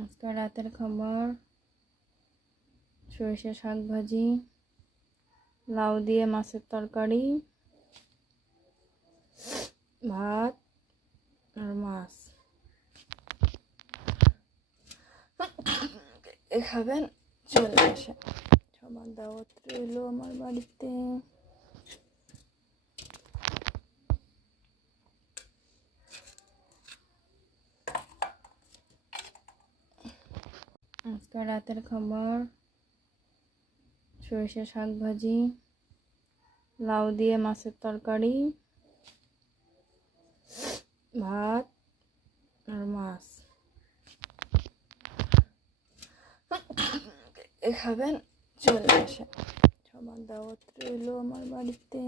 আজকে রাতের খাবার সরিষা শাক ভাজি, লাউ দিয়ে মাছের তরকারি, ভাত আর মাছ। খাবেন চলে আসেন, সবার দাওয়াত রইল আমার বাড়িতে। আজকে রাতের খাবার সরিষা শাক ভাজি, লাউ দিয়ে মাছের তরকারি, ভাত আর মাছ। খাবেন চলে আসেন, সবার দাওয়াত রইল আমার বাড়িতে।